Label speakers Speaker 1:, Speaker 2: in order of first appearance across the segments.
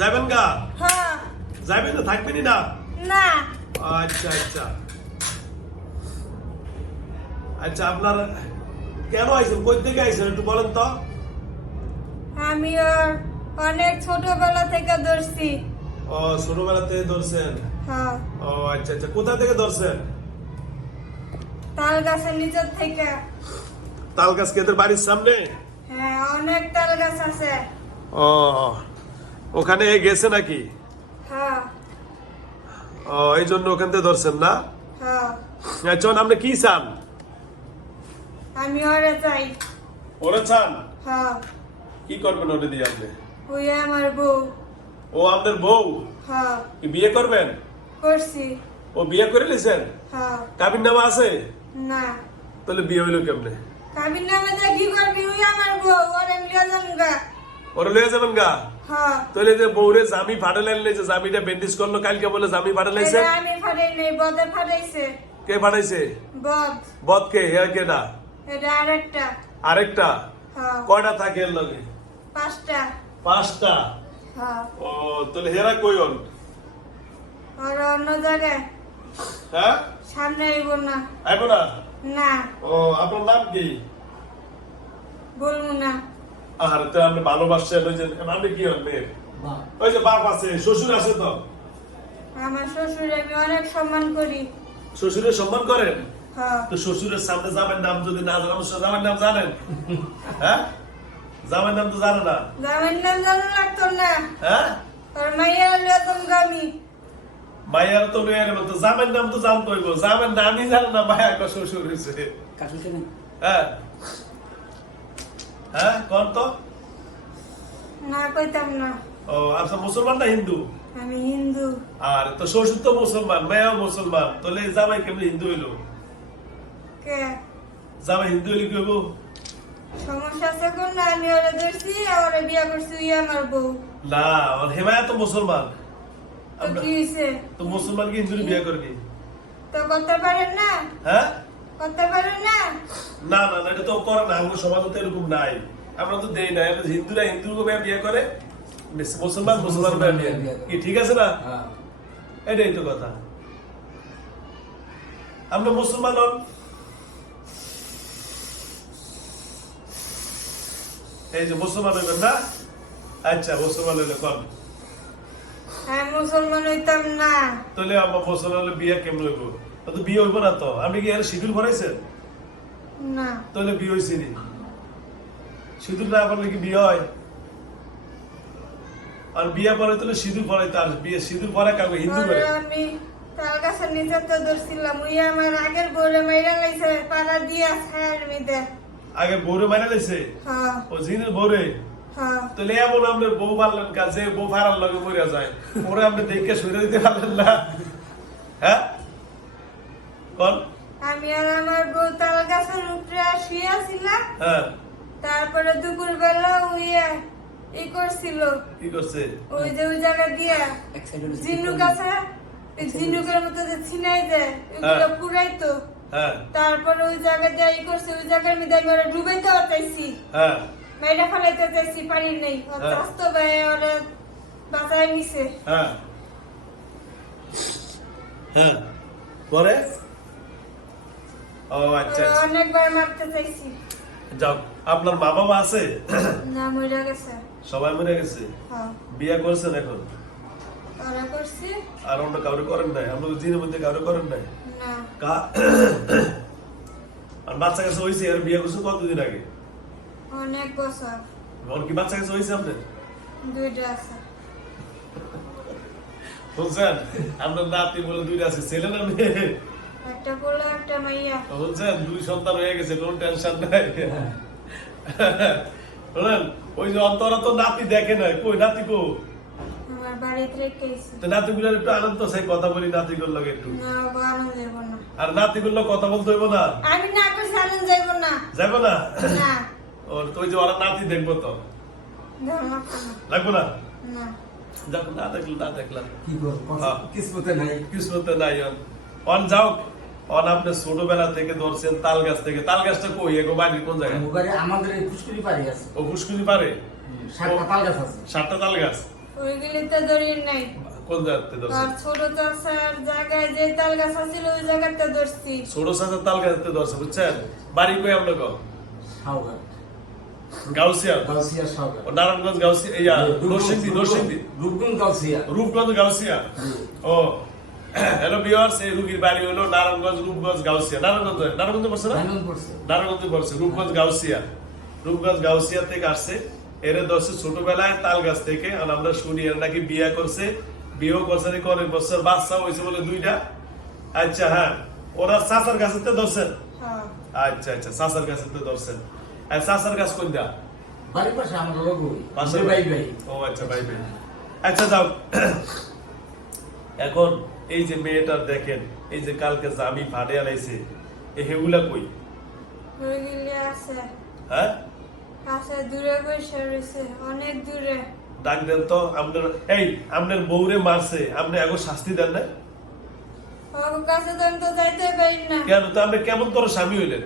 Speaker 1: যাবেন গা?
Speaker 2: হ্যাঁ।
Speaker 1: যাবেন না থাকবেনই না?
Speaker 2: না।
Speaker 1: আচ্ছা আচ্ছা। আচ্ছা আপনার কেন আইছেন? কই থেকে আইছেন একটু বলেন তো?
Speaker 2: আমি অনেক ছোটবেলা থেকে ধরছি।
Speaker 1: ও ছোটবেলা থেকে ধরছেন?
Speaker 2: হ্যাঁ।
Speaker 1: ও আচ্ছা আচ্ছা। কোথা থেকে ধরছেন?
Speaker 2: তাল গাছের নিচের থেকে।
Speaker 1: তাল গাছ কেদের বাড়ির সামনে?
Speaker 2: হ্যাঁ অনেক তাল গাছ আছে।
Speaker 1: ও ওখানে গেছে নাকি?
Speaker 2: হ্যাঁ।
Speaker 1: ও এই জন্য ওখান থেকে ধরছেন না?
Speaker 2: হ্যাঁ।
Speaker 1: আচ্ছা আপনি কি চান?
Speaker 2: আমি ওরে চাই।
Speaker 1: ওরা চান?
Speaker 2: হ্যাঁ।
Speaker 1: কি করবেন দিয়ে আপনি?
Speaker 2: ওই আমার বউ।
Speaker 1: ও আপনার বউ?
Speaker 2: হ্যাঁ।
Speaker 1: কি বিয়ে করবেন?
Speaker 2: করছি।
Speaker 1: ও বিয়ে করে
Speaker 2: হ্যাঁ।
Speaker 1: কাবির নামা আছে?
Speaker 2: না।
Speaker 1: তাহলে বিয়ে হইল কেমনে?
Speaker 2: কাবির নামে কি করবি? ওই আমার বউ। ওরে লিয়ে যাঙ্গা
Speaker 1: ওরা লয়ে যাবেন গা? তাহলে যে বউরে জামি ফাটাইলেন যে জামিটা বেন্ডিস করল কালকে বলে জামি
Speaker 2: এটা আমি ফাটাই নেই বদে ফাটাইছে।
Speaker 1: কে ফাটাইছে?
Speaker 2: বদ।
Speaker 1: বদ কে? হে কে না
Speaker 2: এটা আরেকটা।
Speaker 1: আরেকটা?
Speaker 2: হ্যাঁ।
Speaker 1: কয়টা থাকে এর লগে?
Speaker 2: পাঁচটা।
Speaker 1: পাঁচটা?
Speaker 2: হ্যাঁ।
Speaker 1: ও তাহলে হেরা কই হন
Speaker 2: আর অন্য জায়গায়।
Speaker 1: হ্যাঁ?
Speaker 2: সামনে আইব না।
Speaker 1: আইবো না?
Speaker 2: না।
Speaker 1: ও আপনার নাম কি?
Speaker 2: বলব না।
Speaker 1: আর তো ওই যে আপনি কি হন মেয়ের? ওই যে বাপ আছে শ্বশুর আছে তো?
Speaker 2: আমার শ্বশুর আমি অনেক সম্মান করি।
Speaker 1: শ্বশুরের সম্মান করেন?
Speaker 2: হ্যাঁ।
Speaker 1: তো শ্বশুরের সামনে জামাইয়ের নাম যদি না জানেন অবশ্য জামাইয়ের নাম জানেন। হ্যাঁ? জামাইয়ের নাম তো জানে না।
Speaker 2: জামাইর নাম জানা লাগতো না।
Speaker 1: হ্যাঁ?
Speaker 2: আর মাইয়া লিয়ে তোমরা আমি
Speaker 1: মায়ের তো মেয়ের মতো জামাইয়ের নাম তো জানতে হইব জামাইয়ের নামই জানে না মায়া ক শ্বশুর হয়েছে। হ্যাঁ? হ্যাঁ কন তো?
Speaker 2: না কইতাম না।
Speaker 1: ও আচ্ছা মুসলমান না হিন্দু?
Speaker 2: আমি হিন্দু।
Speaker 1: আর তো শ্বশুর তো মুসলমান মেয়াও মুসলমান তাহলে জামাই কেমন হিন্দু হইল?
Speaker 2: কে?
Speaker 1: জামাই হিন্দু হইলে কি হইব?
Speaker 2: সমস্যা আছে কোন? না আমি ওরে ধরছি আর বিয়া করছি ওই আমার বউ।
Speaker 1: না ওর হেমায়া তো মুসলমান।
Speaker 2: তো কি
Speaker 1: তো মুসলমান কি হিন্দু বিয়ে করবি।
Speaker 2: তো করতে পারেন না?
Speaker 1: হ্যাঁ?
Speaker 2: করতে না।
Speaker 1: না না এটা তো করে না আমার সমাজে তো এরকম নাই। আমরা তো দেই না আমরা হিন্দুরা হিন্দু বিয়ে করে মুসলমান মুসলমান বিয়ে কি ঠিক আছে না? এটাই তো কথা। আমরা মুসলমান হন। এই যে মুসলমান হইবেন না? আচ্ছা মুসলমান হইলে কন?
Speaker 2: আমি মুসলমান হইতাম না।
Speaker 1: তাহলে আমার মুসলমান হলে বিয়ে কেমন হইব? তো বিয়ে হইব না তো? আপনি কি এর শিডিউল ভরাইছেন
Speaker 2: না।
Speaker 1: তাহলে বিয়ে হয়েছে নি। সিঁদুর না করলে কি বিয়ে হয়? আর বিয়ে পরে তাহলে সিঁদুর পরে তার বিয়ে সিঁদুর পরে কাউকে হিন্দু করে?
Speaker 2: আমি তাল গাছের নিচে তো ধরছিলাম ওই আমার আগের বউরে মাইরা লাইছে পাড়া দিয়া ছায়ার মিদে
Speaker 1: আগে বউরে মাইনা লাইছে?
Speaker 2: হ্যাঁ।
Speaker 1: ও জিনের বউরে?
Speaker 2: হ্যাঁ।
Speaker 1: তাহলে এমন আপনি বউ মারলেন কাজে বউ ফারার লগে মরিয়া যায়। ওরে আপনি দেখে সরে দিতে পারলেন না। হ্যাঁ? কোন
Speaker 2: আমি আর আমার বউ তাল গাছের উপরে শুয়েছিলাম
Speaker 1: হ্যাঁ।
Speaker 2: তারপরে দুপুর বেলা উইয়া ই করছিল।
Speaker 1: কি করছে?
Speaker 2: ওই যে ওই জায়গা দিয়া ঝিনুক। আছে মতো যে ছিনাই
Speaker 1: হ্যাঁ।
Speaker 2: পুরাইতো
Speaker 1: হ্যাঁ।
Speaker 2: তারপরে ওই জায়গা দিয়ে ই করছে ওই জায়গার মধ্যে আমি ওরা ডুবাইতে চাইছি।
Speaker 1: হ্যাঁ।
Speaker 2: মেয়েটা ফেলাইতে চাইছি পারি নেই।
Speaker 1: হ্যাঁ।
Speaker 2: স্বাস্থ্য ভাই ওরা বাঁচায় নিছে।
Speaker 1: হ্যাঁ। হ্যাঁ। পরে? ও আচ্ছা আচ্ছা।
Speaker 2: অনেকবার মারতে চাইছি।
Speaker 1: যাও আপনার মা বাবা আছে?
Speaker 2: না মরে গেছে।
Speaker 1: সবাই মরে গেছে?
Speaker 2: হ্যাঁ।
Speaker 1: বিয়ে করছেন এখন?
Speaker 2: ওরা করছি।
Speaker 1: আর অন্য কাউরে করেন নাই? আমরা দিনের মধ্যে কাউরে করেন নাই?
Speaker 2: না।
Speaker 1: কা আর বাচ্চা কাছে হয়েছে আর বিয়ে করছেন কতদিন আগে?
Speaker 2: অনেক বছর।
Speaker 1: ওর কি বাচ্চা কাছে হয়েছে আপনার?
Speaker 2: দুইটা আছে।
Speaker 1: বলছেন আপনার নাতি বলে দুইটা আছে ছেলে না মেয়ে?
Speaker 2: একটা বলল একটা মাইয়া।
Speaker 1: বলছেন দুই সন্তান হয়ে গেছে কোন টেনশন নাই। বলেন ওই যে অন্তরা তো নাতি দেখে নাই কই নাতি কো?
Speaker 2: আমার বাড়িতে রেখেছি
Speaker 1: তো নাতিগুলোর একটু আনন্দ চাই কথা বলি নাতিগুলোর লগে একটু।
Speaker 2: না বানো যাব না।
Speaker 1: আর নাতিগুলো কথা বলতে হইব না?
Speaker 2: আমি না করছি আনন্দ যাব না।
Speaker 1: যাব না?
Speaker 2: না।
Speaker 1: ওর তো যে ওরা নাতি দেখব তো। লাগবো না?
Speaker 2: না।
Speaker 1: দেখলাম না দেখলাম।
Speaker 3: কি করব
Speaker 1: হ্যাঁ।
Speaker 3: কিসমতে নাই।
Speaker 1: কিসমতে নাই অন যাও অন আপনি ছোটবেলা থেকে ধরছেন তাল গাছ থেকে। তাল গাছটা কই? এগো বাড়ি কোন জায়গায়?
Speaker 3: আমাদের এই পুষ্করি পাড়ি আছে।
Speaker 1: ও পুষ্কুনি পারে
Speaker 3: সাতটা তাল গাছ আছে।
Speaker 1: সাতটা তাল গাছ
Speaker 2: ওইগুলিতে ধরি নাই।
Speaker 1: কোন জায়গাতে ধরছেন?
Speaker 2: ছোট চাষার জায়গায় যে তাল গাছ আছিল ওই জায়গাতে ধরছি।
Speaker 1: ছোট সাথে তাল গাছতে ধরছে বুঝছেন? বাড়ি কই গাউসিয়া?
Speaker 3: গাউসিয়া
Speaker 1: ও নারায়ণগঞ্জ গাউসিয়া ইয়া নরসিংদী নরসিংদী।
Speaker 3: রূপগুন গাউসিয়া।
Speaker 1: রূপগঞ্জ গাউসিয়া? ও হ্যালো ভিউয়ার্স এই রুগীর বাড়ি হলো নারায়ণগঞ্জ রূপগঞ্জ গাউসিয়া। নারায়ণগঞ্জ নারায়ণগঞ্জ পড়ছে না? নারায়ণগঞ্জ পড়ছে। রূপগঞ্জ গাউসিয়া। রূপগঞ্জ গাউসিয়া থেকে আসছে। এরা ধরছে ছোটবেলায় তাল গাছ থেকে আর আমরা শুনি এরা নাকি বিয়ে করছে। বিয়েও করছে নাকি অনেক বছর বাচ্চা হয়েছে বলে দুইটা। আচ্ছা হ্যাঁ। ওরা চাচার গাছেতে ধরছেন
Speaker 2: হ্যাঁ।
Speaker 1: আচ্ছা আচ্ছা চাচার তো ধরছেন আর চাচার গাছ কোন দা
Speaker 3: বাড়ির পাশে আমার লোক
Speaker 1: পাশে
Speaker 3: বাই বাই
Speaker 1: ও আচ্ছা ভাই ভাই। আচ্ছা যাও। এখন এই যে মেয়েটার দেখেন এই যে কালকে জামি ফাটে আলাইছে এ হেগুলা কই? হ্যাঁ?
Speaker 2: আছে দূরে বসে রয়েছে অনেক দূরে।
Speaker 1: ডাক দেন তো আপনার এই আপনার বউরে মারছে আপনি এখন শাস্তি দেন না?
Speaker 2: ওর কাছে তো আমি তো যাইতে পারি না।
Speaker 1: কেন? তো আপনি কেমন তোর স্বামী হইলেন?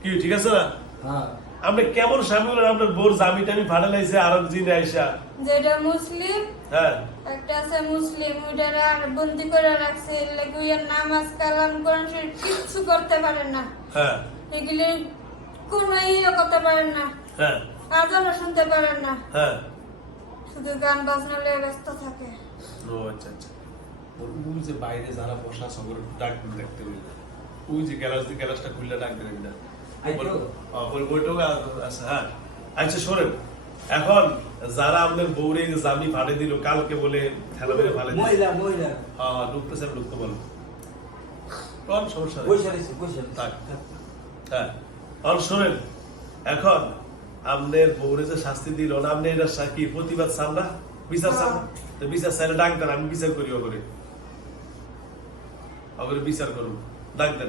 Speaker 1: কি ঠিক আছে না?
Speaker 3: হ্যাঁ।
Speaker 1: আপনি কেমন স্বামী হলেন আপনার বউর জামি টামি ফাটে লাইছে আর জিনে আইসা।
Speaker 2: যেটা মুসলিম
Speaker 1: হ্যাঁ।
Speaker 2: একটা আছে মুসলিম ওইটার আর বন্দি করে রাখছে। ওই নামাজ কালাম কোরআন শরীফ কিচ্ছু করতে পারে না।
Speaker 1: হ্যাঁ।
Speaker 2: এগুলি কোনো ইয়ে করতে পারে না।
Speaker 1: হ্যাঁ।
Speaker 2: আজানও শুনতে পারে না।
Speaker 1: হ্যাঁ।
Speaker 2: শুধু গান বাজনা লিয়ে ব্যস্ত থাকে।
Speaker 1: ও আচ্ছা আচ্ছা। ওই যে বাইরে যারা বসা সবর ডাক দেখতে ওই যে গ্যালাস দিয়ে গ্যালাসটা খুললে ডাক দেবেন না? আছে হ্যাঁ। আচ্ছা শোনেন। এখন যারা এই যে জামি ফাটে দিল কালকে বলে মেরে ফালে
Speaker 3: মহিলা মহিলা।
Speaker 1: হ্যাঁ ঢুকতেছে ঢুকতে বলো কোন সমস্যা। হ্যাঁ। আর শোনেন এখন আমনের বউরে যে শাস্তি দিল না আপনি এটা সা- কি প্রতিবাদ চান না? বিচার চান তো বিচার চাইলে ডাক দেন আমি বিচার করি ওপরে। ওপরে বিচার করুন। ডাক দেন।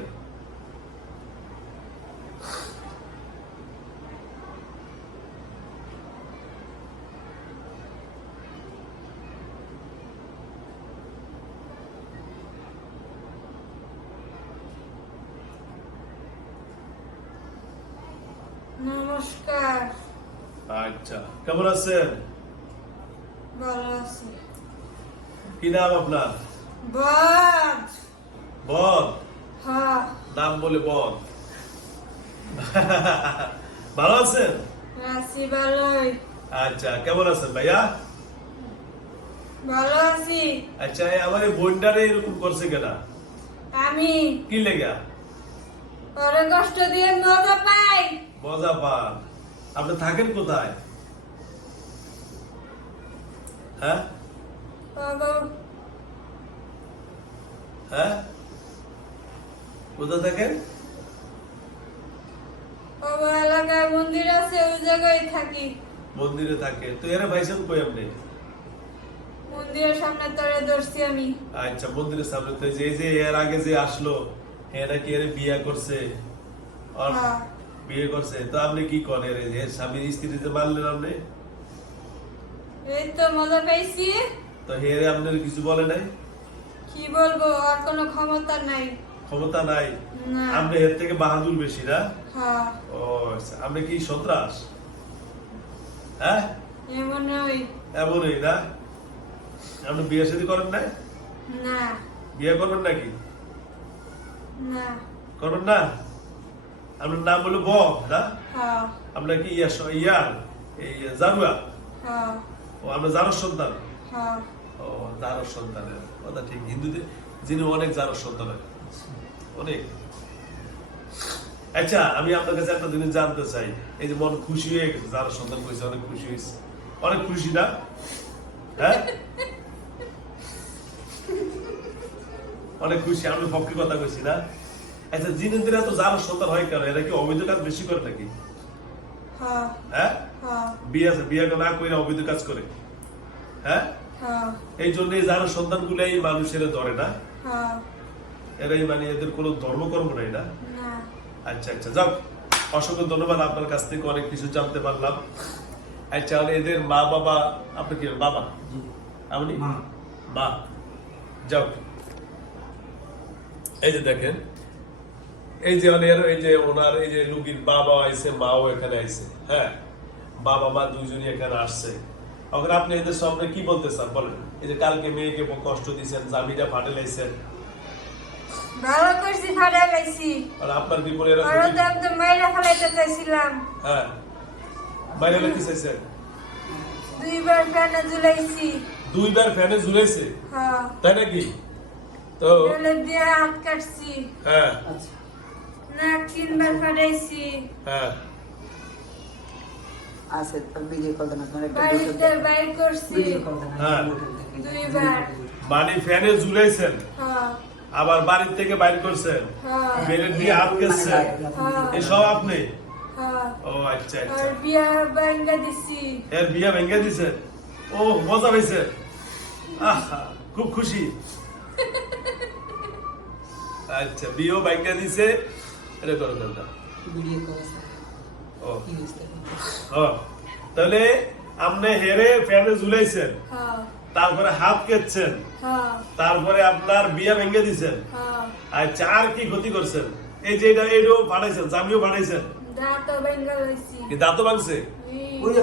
Speaker 2: নমস্কার।
Speaker 1: আচ্ছা কেমন আছেন?
Speaker 2: ভালো আছি।
Speaker 1: কি নাম আপনার?
Speaker 2: বাদ
Speaker 1: বদ
Speaker 2: হ্যাঁ।
Speaker 1: নাম বলে বদ ভালো আছেন?
Speaker 2: আছি ভালোই।
Speaker 1: আচ্ছা কেমন আছেন ভাইয়া?
Speaker 2: ভালো আছি।
Speaker 1: আচ্ছা আমার বোনটারে এরকম করছে কেনা?
Speaker 2: আমি
Speaker 1: কি লেগা?
Speaker 2: ওরে কষ্ট দিয়ে মজা পাই।
Speaker 1: মজা পান। আপনি থাকেন কোথায়? হ্যাঁ? হ্যাঁ? কোথায় থাকেন?
Speaker 2: এলাকায় মন্দির আছে ওই জায়গায় থাকি।
Speaker 1: মন্দিরে থাকে। তো এরা ভাইসেন কই আপনি?
Speaker 2: মন্দিরের সামনে তরে আমি।
Speaker 1: আচ্ছা মন্দিরের সামনে। তো যে যে এর আগে যে আসলো এরা কি এর বিয়ে করছে? আর
Speaker 2: হ্যাঁ।
Speaker 1: বিয়ে করছে তো আপনি কি করেন? এর এর স্বামী স্ত্রীতে মানলেন আপনি?
Speaker 2: এই তো মজা পাইছি
Speaker 1: তো হেরে আপনার কিছু বলে নাই?
Speaker 2: কি বলব আর কোনো ক্ষমতা নাই।
Speaker 1: ক্ষমতা নাই? আপনি এর থেকে বাহাদুর বেশি না?
Speaker 2: হ্যাঁ।
Speaker 1: ও আচ্ছা আপনি কি সন্ত্রাস? হ্যাঁ?
Speaker 2: এমন নই
Speaker 1: এমনই না? আপনি বিয়ে শাদী করেন নাই?
Speaker 2: না।
Speaker 1: বিয়ে করবেন নাকি?
Speaker 2: না।
Speaker 1: করবেন না? আপনার নাম হলো ব না আপনার কি ইয়া ইয়ার এই জারুয়া ও আমরা জারর সন্তান ও জারর কথা ঠিক হিন্দুদের যিনি অনেক জারর সন্তান অনেক আচ্ছা আমি আপনার কাছে একটা জিনিস জানতে চাই এই যে মন খুশি হয়ে গেছে যারা সন্তান হয়েছে অনেক খুশি হয়েছে অনেক খুশি না হ্যাঁ অনেক খুশি আমি পক্ষে কথা কইছি না আচ্ছা জিনেন্দ্রা তো যারা সন্তান হয় কেন? এরা কি অবৈধ কাজ বেশি করে নাকি?
Speaker 2: হ্যাঁ
Speaker 1: হ্যাঁ?
Speaker 2: হ্যাঁ।
Speaker 1: বিয়ে বিয়ে না করে অবৈধ কাজ করে। হ্যাঁ?
Speaker 2: হ্যাঁ।
Speaker 1: এই জন্য যারা সন্তান গুলাই মানুষের ধরে না।
Speaker 2: হ্যাঁ।
Speaker 1: এরাই মানে এদের কোনো ধর্মকর্ম নাই না? আচ্ছা আচ্ছা যাও। অসংখ্য ধন্যবাদ আপনার কাছ থেকে অনেক কিছু জানতে পারলাম। আচ্ছা এদের মা বাবা আপনি কি বাবা? আপনি
Speaker 3: মা।
Speaker 1: মা। যাও। এই যে দেখেন এই যে ওনার এই যে ওনার এই যে রুগীর বাবা আইছে মাও এখানে আইছে হ্যাঁ? বাবা মা দুইজনই এখানে আসছে। এখন আপনি এদের সামনে কি বলতে চান? বলেন। এই যে কালকে মেয়েকে কষ্ট দিয়েছেন জামিটা ফাটে লাইছেন।
Speaker 2: ভালো করছি ফাড়া লাইছি।
Speaker 1: আর আপনার বিপরীত এরা
Speaker 2: আরও
Speaker 1: ক্ষতি-
Speaker 2: দাম তো মাইরা ফেলাইতে চাইছিলাম।
Speaker 1: হ্যাঁ। চাইছেন?
Speaker 2: দুইবার ফ্যানে ঝুলাইছি।
Speaker 1: দুইবার ফ্যানে ঝুলাইছে?
Speaker 2: হ্যাঁ।
Speaker 1: তাই নাকি? তো
Speaker 2: দিয়ে হাত কাটছি।
Speaker 1: হ্যাঁ।
Speaker 2: না তিনবার ফাটাইছি
Speaker 1: হ্যাঁ।
Speaker 4: আছে ভিডিও কল দেন আপনার
Speaker 2: বাড়িতে বাইর করছি।
Speaker 4: ভিডিও কল দেন
Speaker 1: হ্যাঁ।
Speaker 2: দুইবার।
Speaker 1: মানে ফ্যানে ঝুলাইছেন?
Speaker 2: হ্যাঁ।
Speaker 1: আবার বাড়ির থেকে বাইর করছেন?
Speaker 2: হ্যাঁ।
Speaker 1: বেলের দিয়ে হাত
Speaker 2: হ্যাঁ।
Speaker 1: এসব আপনি?
Speaker 2: হ্যাঁ।
Speaker 1: ও আচ্ছা আচ্ছা।
Speaker 2: বিয়া দিছি।
Speaker 1: এর বিয়া ভেঙে দিছে ও মজা হয়েছে আহা খুব খুশি। আচ্ছা বিয়েও ভেঙে দিছে। এটা করো দাদা ও। তাহলে আপনি হেরে ফ্যানে ঝুলাইছেন।
Speaker 2: হ্যাঁ।
Speaker 1: তারপরে হাত কেটছেন।
Speaker 2: হ্যাঁ।
Speaker 1: তারপরে আপনার বিয়া ভেঙে দিছেন।
Speaker 2: হ্যাঁ।
Speaker 1: আর কি ক্ষতি করছেন? এই যে এটা এইটাও পাঠাইছেন জামিও দাঁতও ভাঙছে?
Speaker 3: ওই যে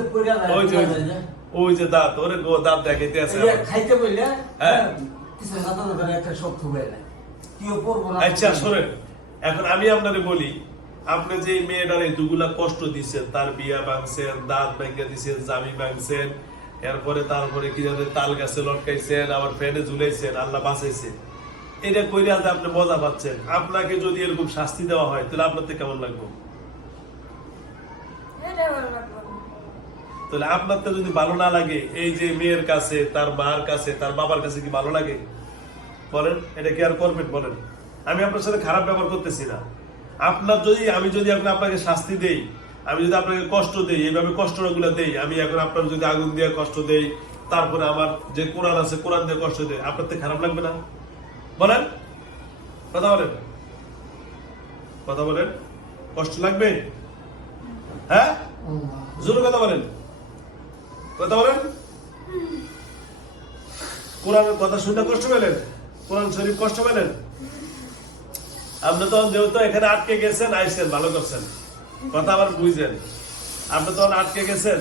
Speaker 1: ওই যে ওই যে, ওই যে দাঁত ওরে গো দাঁত দেখাইতে আছে
Speaker 3: খাইতে বললে
Speaker 1: হ্যাঁ। আচ্ছা শোনেন। এখন আমি আপনাকে বলি আপনি যে মেয়েটার দুগুলা কষ্ট দিচ্ছেন তার বিয়া ভাঙছেন দাঁত ভেঙে দিচ্ছেন জামি ভাঙছেন এরপরে তারপরে কি জানে তাল গাছে লটকাইছেন আবার ফ্যানে ঝুলাইছেন আল্লাহ বাঁচাইছে। এটা কইরে আজ আপনি মজা পাচ্ছেন। আপনাকে যদি এরকম শাস্তি দেওয়া হয় তাহলে আপনার কেমন লাগবে। তাহলে আপনার তো যদি ভালো না লাগে এই যে মেয়ের কাছে তার মার কাছে তার বাবার কাছে কি ভালো লাগে? বলেন এটা কি আর করবেন বলেন? আমি আপনার সাথে খারাপ ব্যবহার করতেছি না। আপনার যদি আমি যদি আপনাকে শাস্তি দেই, আমি যদি আপনাকে কষ্ট দেই, এইভাবে কষ্টগুলো দেই, আমি এখন আপনার যদি আগুন দিয়ে কষ্ট দেই, তারপরে আমার যে কোরআন আছে, কোরআন দিয়ে কষ্ট দেয় আপনার তো খারাপ লাগবে না? বলেন। কথা বলেন। কথা বলেন। কষ্ট লাগবে? হ্যাঁ? জোরে কথা বলেন। কথা বলেন। কোরআনের কথা শুনতে কষ্ট পেলেন? কোরআন শরীফ কষ্ট পেলেন? আপনি তখন যেহেতু এখানে আটকে গেছেন আইসেন ভালো করছেন। কথা আবার বুঝছেন আপনি তখন আটকে গেছেন।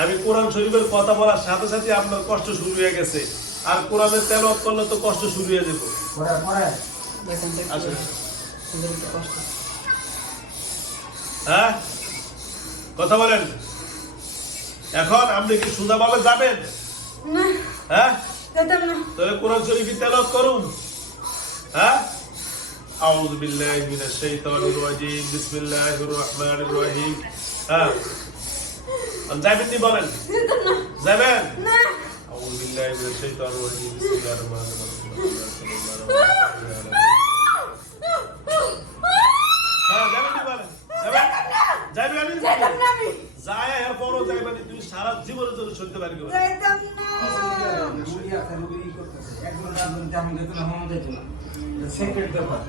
Speaker 1: আমি কোরআন শরীফের কথা বলার সাথে সাথে আপনার কষ্ট শুরু হয়ে গেছে। আর কোরআনের তেল করলে তো কষ্ট শুরু হয়ে যেত
Speaker 4: কষ্ট।
Speaker 1: হ্যাঁ? কথা বলেন। এখন আপনি কি সুদাভাবে যাবেন? হ্যাঁ? তাহলে কোরআন শরীফ তেলাওয়াত করুন। হ্যাঁ? أعوذ بالله من الشيطان الرجيم بسم الله الرحمن الرحيم হ্যাঁ আর যাবেন নি বলেন যাবেন
Speaker 2: না
Speaker 1: أعوذ بالله من الشيطان الرجيم بسم الله الرحمن الرحيم হ্যাঁ যাবেন নি বলেন যাবেন যাবেন
Speaker 2: যেতাম না আমি
Speaker 1: যায় এর পরও যাইবেন তুই সারা জীবনের জন্য শুনতে পারবি না
Speaker 2: যেতাম না
Speaker 3: রুগী আছে রুগী ই করতেছে একজন রাখবেন তেমন যেত না হমন যেত না সেক্রেট ব্যাপার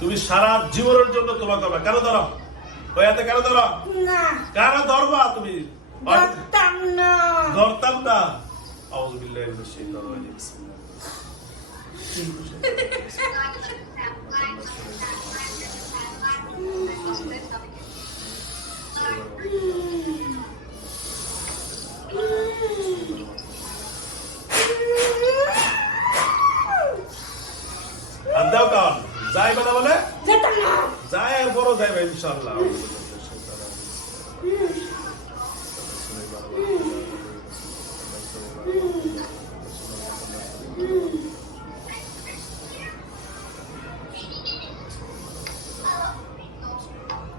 Speaker 1: তুমি সারা জীবনের জন্য তোমা করবে কেন ধরো? ওই কেন ধরো? কেন ধরবা তুমি? ধরতাম না। আউযু বিল্লাহি মিনাশ শাইতানির রাজিম। বিসমিল্লাহির কারণ কথা বলে? এর পরও যাইবে ইনশাআল্লাহ আউযু বিল্লাহি মিনাশ শাইতানির রাজিম।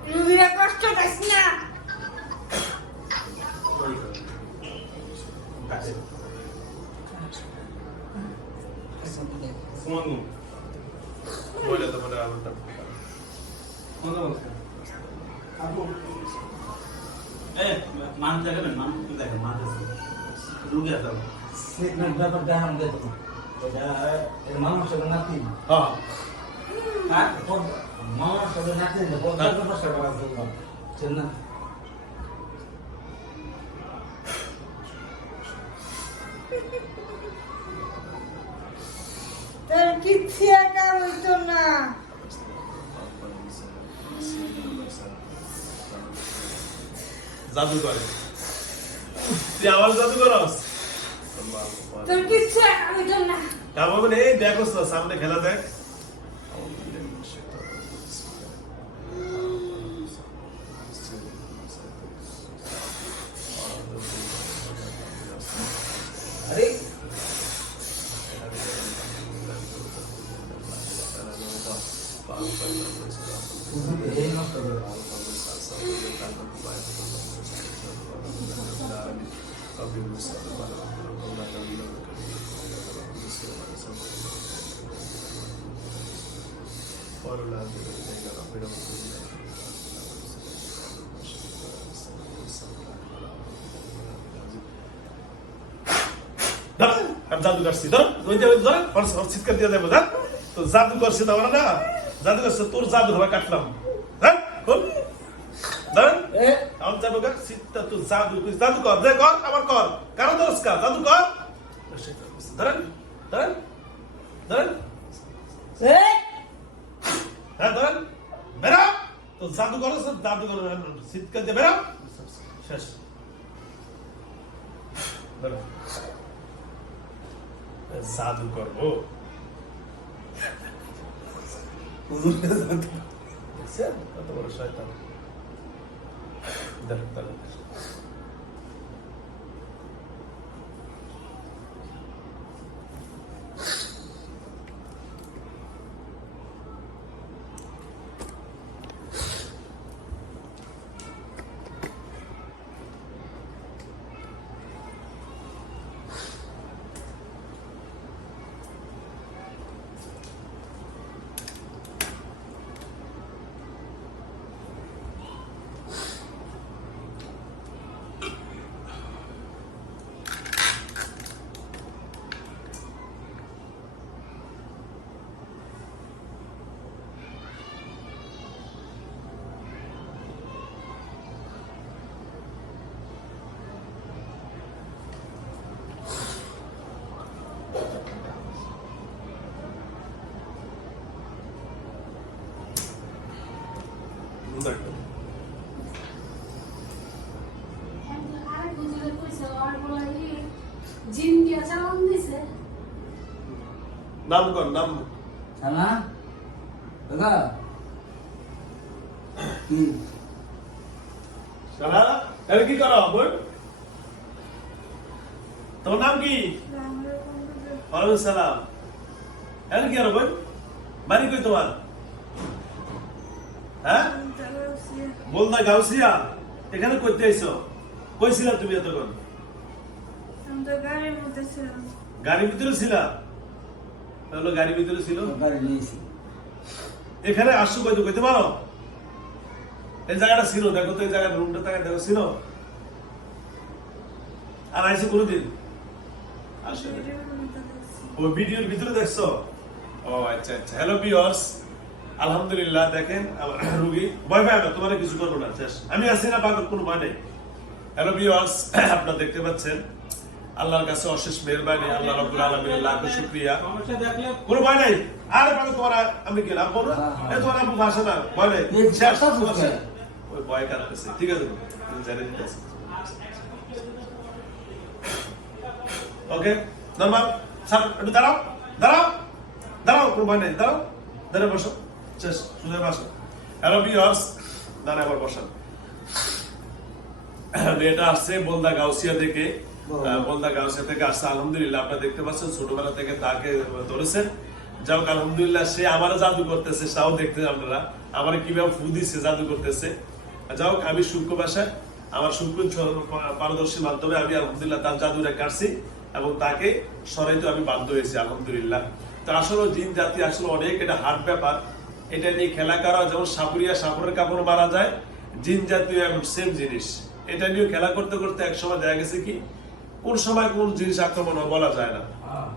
Speaker 2: রুগীরা কষ্ট পাইস না
Speaker 1: বলে তো বলে আমারটা
Speaker 5: মানুষ দেখাবেন মানুষ দেখেন মানুষ রুগী আছে।
Speaker 3: সেক্রেট ব্যাপার দেখান যেত না এটা এর মানুষের নাতি।
Speaker 1: হ্যাঁ।
Speaker 3: হ্যাঁ? মানুষের নাতি যে বলতে পারছে করার জন্য। চেন না।
Speaker 2: তোর কিচ্ছু একা হইতো না।
Speaker 1: জাদু করে। তুই আমার জাদু করস?
Speaker 2: তোর কিচ্ছু আমি না।
Speaker 1: তারপর বলে এই দেখোস সামনে খেলা দেখ। আমি জাদু করছি ধর ওই চিৎকার দিয়ে দেবো ধর তো জাদু করছে তো আমরা না? জাদু করছে তোর জাদু ধরা কাটলাম। ধর খোল। ধর
Speaker 3: এ,
Speaker 1: আমি জাদু জাদু জাদু কর দে কর আবার কর। কার জাদু কর। ধরেন ধরেন ধরেন। হ্যাঁ ধরেন। বেরা। তো জাদু করো জাদু করো চিৎকার দিয়ে বেরা। শেষ। বেরো। জাদু করব। দেখছেন? কত বড় শয়তান। দেখ তাহলে দেখ
Speaker 6: জিম দিয়া চালান দিছে
Speaker 1: নাম কর নাম।
Speaker 3: শালা? দাদা? কি?
Speaker 1: সারা এর কি করো বোন তোর নাম কি? ওয়ালাইকুম সালাম। এর কি করো বোন বাড়ি কই তোমার? হ্যাঁ? বলনা গাউসিয়া। এখানে করতে আইছো। কইছিলা তুমি এতক্ষণ?
Speaker 2: গাড়ির ছিলাম।
Speaker 1: ভিতরে ছিলা? হলো গাড়ির ভিতরে ছিল?
Speaker 3: গাড়ি নিয়েছি।
Speaker 1: এখানে আসছো কইতে কইতে পারো? এই জায়গাটা ছিল দেখো তো এই জায়গাটা রুমটা জায়গা দেখো ছিল? আর আইসো কোনোদিন? আসো। ও ভিডিওর ভিতরে দেখছ? ও আচ্ছা আচ্ছা। হ্যালো ভিউয়ার্স আলহামদুলিল্লাহ দেখেন আমার রুগী। ভয় পায় না তোমার কিছু করব না শেষ। আমি আছি না পাগল কোনো ভয় নেই। হ্যালো ভিউয়ার্স আপনারা দেখতে পাচ্ছেন। আল্লাহর কাছে অশেষ মেহরবানি আল্লাহ রাব্বুল আলামিনের লাখ শুকরিয়া।
Speaker 5: সমস্যা দেখলে
Speaker 1: কোনো ভয় নাই। আরে পাগল তোমার আমি গেলাম বলো। এ তোমার আব্বু ভাষা না ভয় নাই।
Speaker 3: এই
Speaker 1: শেষ
Speaker 3: কথা বুঝছে।
Speaker 1: ওই ভয় কাটতেছে। ঠিক আছে তুমি জানেন ওকে নরমাল স্যার একটু দাঁড়াও দাঁড়াও দাঁড়াও কোনো ভয় নেই দাঁড়াও দাঁড়াও বসো। শেষ সুন্দর বসো। হ্যালো ভিউয়ার্স দাঁড়া আবার বসান। মেয়েটা আসছে বলদা গাউসিয়া থেকে। বলদা গাউসিয়া থেকে আসছে, আলহামদুলিল্লাহ। আপনারা দেখতে পাচ্ছেন, ছোটবেলা থেকে তাকে ধরেছেন। যাও আলহামদুলিল্লাহ, সে আমার জাদু করতেছে তাও দেখতে আপনারা। আমার কীভাবে ফু দিচ্ছে জাদু করতেছে। যাও আমি সূক্ষ্ম ভাষায় আমার সূক্ষ্ম ছ- পারদর্শী মাধ্যমে আমি আলহামদুলিল্লাহ তার জাদুটা কাটছি এবং তাকে সরাইতে আমি বাধ্য হয়েছি, আলহামদুলিল্লাহ। তো আসলে জিন জাতি আসলে অনেক, এটা হার্ড ব্যাপার। এটা নিয়ে খেলা করা, যেমন সাপুরিয়া, সাপুরের কাপড় মারা যায়, জিন জাতীয় এমন সেম জিনিস। এটা নিয়ে খেলা করতে করতে এক সময় দেখা গেছে কি কোন সময় কোন জিনিস আক্রমণ হয় বলা যায় না।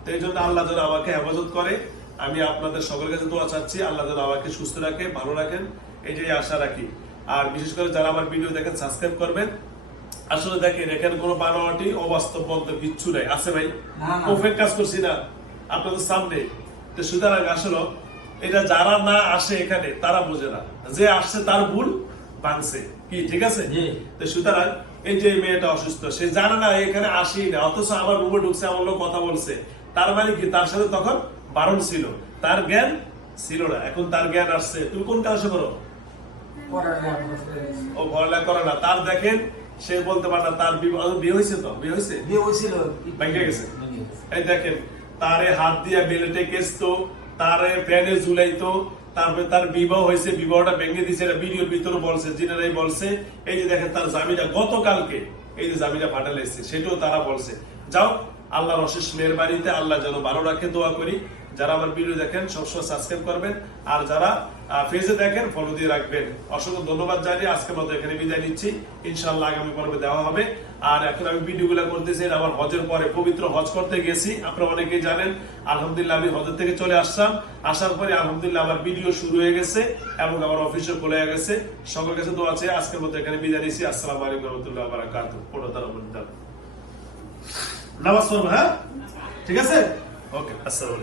Speaker 1: তো এই জন্য আল্লাহ যেন আমাকে হেফাজত করে। আমি আপনাদের সকলের কাছে দোয়া চাচ্ছি আল্লাহ যেন আমাকে সুস্থ রাখে ভালো রাখেন এই যে আশা রাখি। আর বিশেষ করে যারা আমার ভিডিও দেখেন সাবস্ক্রাইব করবেন। আসলে দেখেন এখানে কোনো বানোয়াটি অবাস্তব বলতে কিচ্ছু নাই। আছে ভাই?
Speaker 3: না।
Speaker 1: কাজ করছি না। আপনাদের সামনে। তো সুতরাং আসলে এটা যারা না আসে এখানে তারা বোঝে না। যে আসছে তার ভুল ভাঙছে। কি ঠিক আছে। তো সুতরাং এই যে মেয়েটা অসুস্থ সে জানে না এখানে আসি না অথচ আমার রুমে ঢুকছে আমার লোক কথা বলছে। তার মানে কি? তার সাথে তখন বারণ ছিল। তার জ্ঞান ছিল না। এখন তার জ্ঞান আসছে। তুমি কোন কাজ করো? ও পড়ালেখা করে না। তার দেখেন সে বলতে পারে না তার বিয়ে হয়েছে তো? বিয়ে হয়েছে?
Speaker 3: বিয়ে হয়েছিল।
Speaker 1: ভেঙে গেছে। এই দেখেন তারে হাত দিয়া বেলেটে কেসতো তারে প্যানে ঝুলাইতো তারপরে তার বিবাহ হয়েছে, বিবাহটা ভেঙে দিছে এটা ভিডিওর ভিতরে বলছে, জিনারাই বলছে, এই যে দেখেন তার জামিটা গতকালকে এই যে জামিটা পাঠালে এসছে, সেটাও তারা বলছে। যাও, আল্লাহর অশেষ মেয়ের বাড়িতে আল্লাহ যেন ভালো রাখে, দোয়া করি। যারা আমার ভিডিও দেখেন, সবসময় সাবস্ক্রাইব করবেন। আর যারা ফেসে দেখেন ফলো দিয়ে রাখবেন। অসংখ্য ধন্যবাদ জানিয়ে আজকের মতো এখানে বিদায় নিচ্ছি। ইনশাল্লাহ আগামী পর্বে দেওয়া হবে। আর এখন আমি ভিডিওগুলো করতেছি আমার হজের পরে পবিত্র হজ করতে গেছি। আপনারা অনেকেই জানেন, আলহামদুলিল্লাহ আমি হজের থেকে চলে আসলাম। আসার পরে আলহামদুলিল্লাহ আমার ভিডিও শুরু হয়ে গেছে এবং আমার অফিসও খোলা হয়ে গেছে। সকল কাছে দোয়া আছে আজকের মতো এখানে বিদায় নিচ্ছি আসসালামু আলাইকুম রহমতুল্লাহ বারাকাত নামাজ পড়ব হ্যাঁ? ঠিক আছে? ওকে, আসসালামু